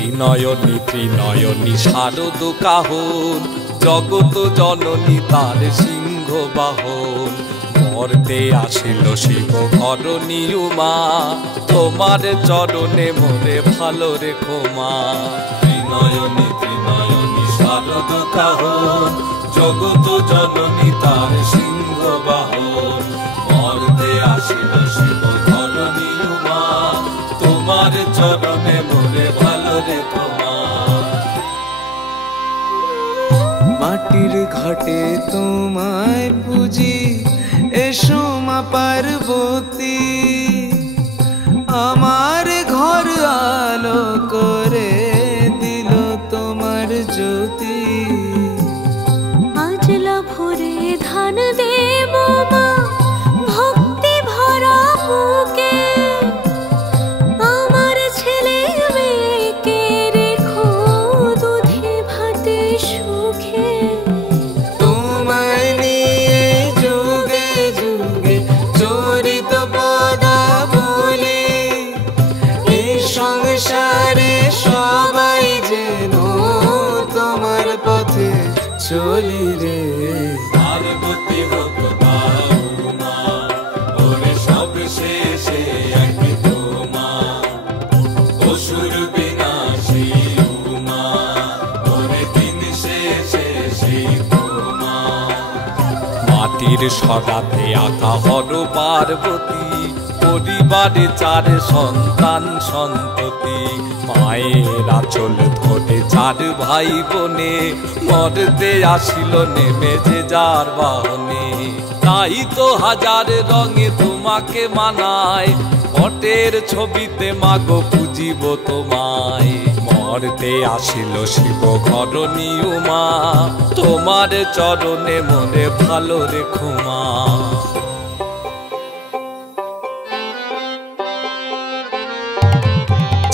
ত্রিনয়নী ত্রিনয়নী শারদ কাহন, জগত জননী তার সিংহ বাহন। মর্তে আসিল শিব ঘরণী উমা, তোমার চরণে মোরে ভালো রেখো মা। ত্রিনয়নী ত্রিনয়নী শারদ কাহন, জগত জননী তার সিংহ বাহন। মর্তে আসিল শিব ঘরণী উমা, তোমার চরণে মোরে ভালো রেখো মা। মাটির ঘাটে তোমায় পুজি, এসো মা পার্বতী। আমার ঘর আলো করে দিল তোমার জ্যোতি। আজলা ভোরে ধান দেব মা, ভক্তি ভরা বুকে। আমার ছেলে মেয়েকে রেখো দুধে ভাতে সুখে। তোমায় নিয়ে যুগে যুগে চরিত পদাবলী, এই সংসারে সবাই যেন তোমার পথে চলি রে। পার্বতী হোক বা উমা, ওরে সব শেষে একই তোমা। অসুর বিনাশী উমা, ওরে দিন শেষে সেই তোমা। মাটির সদাতে আঁকা হর পার্বতী, পরিবারে চার সন্তান সন্ততি। মায়ের আঁচল ধরে চার ভাই বোনে, মর্তে আসিল নেমে যে যার বাহনে। তাই তো হাজার রঙে তোমাকে মানায়, পটের ছবিতে মাগো পুজিব তোমায়। মর্তে আসিল শিব ঘরণী উমা, তোমার চরণে মনে ভালো রেখো মা।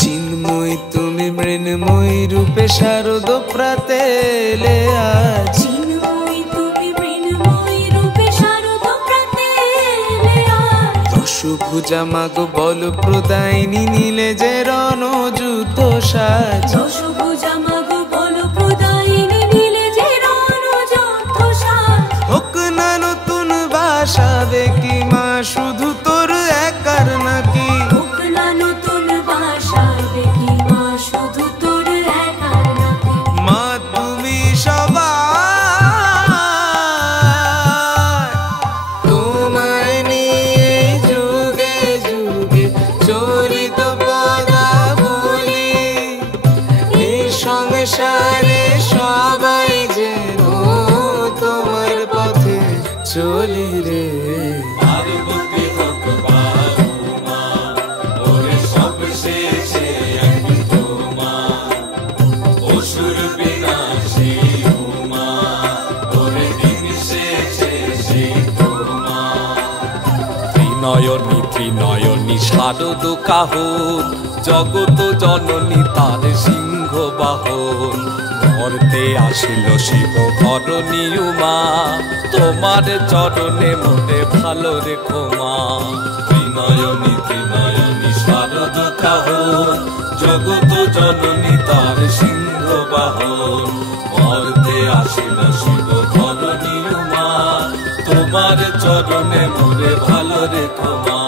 চিন্ময় তুমি মৃন্ময় রূপে শারদ প্রাতে এলে আজ। চিন্ময় তুমি মৃন্ময় রূপে শারদ প্রাতে এলে আজ। দশভুজা মাগো বল প্রদায়িনী নীলে যে রণযুদ্ধ সাজ। দশভুজা মাগো বল প্রদায়িনী নীলে যে রণযুদ্ধ সাজ। হোক না নতুন বাসা দেখি মা, শুধু তোর একার নাকি। হোক না নতুন বাসা দেখি মা, শুধু তোর একার নাকি। মা তুমি সবাই, তোমায় নিয়ে যুগে যুগে চরিত পদাবলী, এই সংসারে সবাই যেন তোমার পথে চলি রে। পার্বতী হোক বা উমা, ওরে সব শেষে একই তোমা। অসুর বিনাশী উমা, ওরে দিন শেষে সেই তোমা। ত্রিনয়নী ত্রিনয়নী শারদ কাহন, জগত জননী তার সিংহ বাহন। মর্তে আসিল শিব ঘরণী উমা, তোমার চরণে মনে ভালো রেখো মা। ত্রিনয়নী ত্রিনয়নী শারদ কাহন, জগত জননী তার সিংহ বাহন। মর্তে আসিল শিব ঘরণী উমা, তোমার চরণে মনে ভালো রেখো মা।